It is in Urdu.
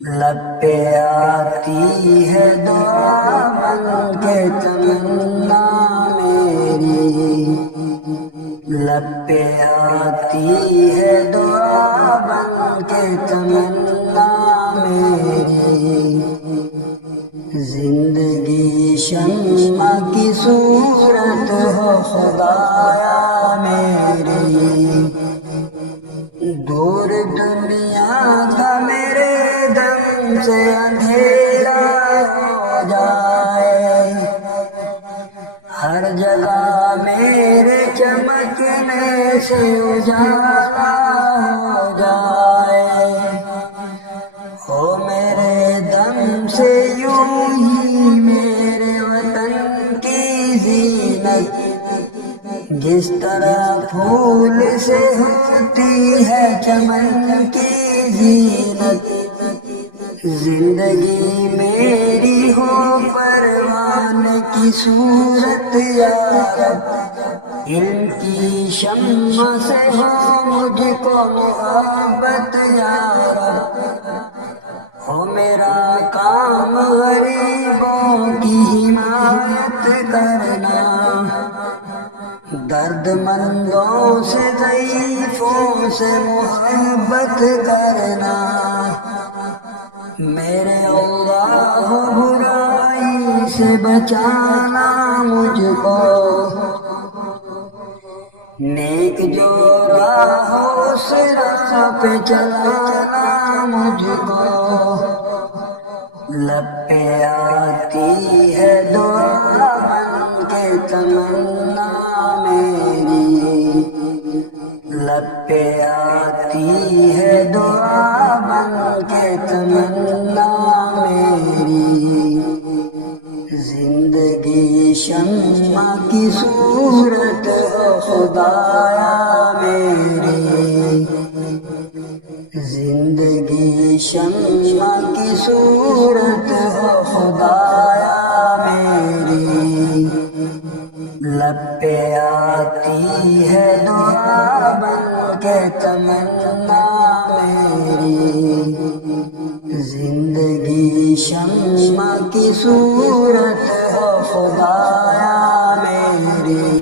لب پہ آتی ہے دعا بن کے تمنا میری، لب پہ آتی ہے دعا بن کے تمنا میری، زندگی شمع کی صورت ہو خدایا میری، دور دنیا کا میرے دم سے اندھیرا ہو جائے، ہر جگہ میرے چمکنے سے اجالا ہو جائے، ہو میرے دم سے یوں ہی میرے وطن کی زینت، جس طرح پھول سے ہوتی ہے چمن کی زینت، زندگی میری ہو پروان کی صورت یا رب، علم کی شمع سے ہو مجھ کو محبت یا رب، ہو میرا کام غریبوں کی حمایت کرنا، درد مندوں سے ضعیفوں سے محبت کرنا، میرے اللہ برائی سے بچانا مجھ کو، نیک جو راہ اس راہ پہ چلانا مجھ کو، لب پہ آتی ہے دعا بن کے تمنا میری، لب پہ آتی ہے دعا بن کے تمنا میری، زندگی شمع کی صورت ہو خدایا میری، زندگی شمع کی صورت ہو خدایا میری، لب پہ آتی ہے دعا بن کے تمنا میری، زندگی شمع کی صورت ہو خدایا میری۔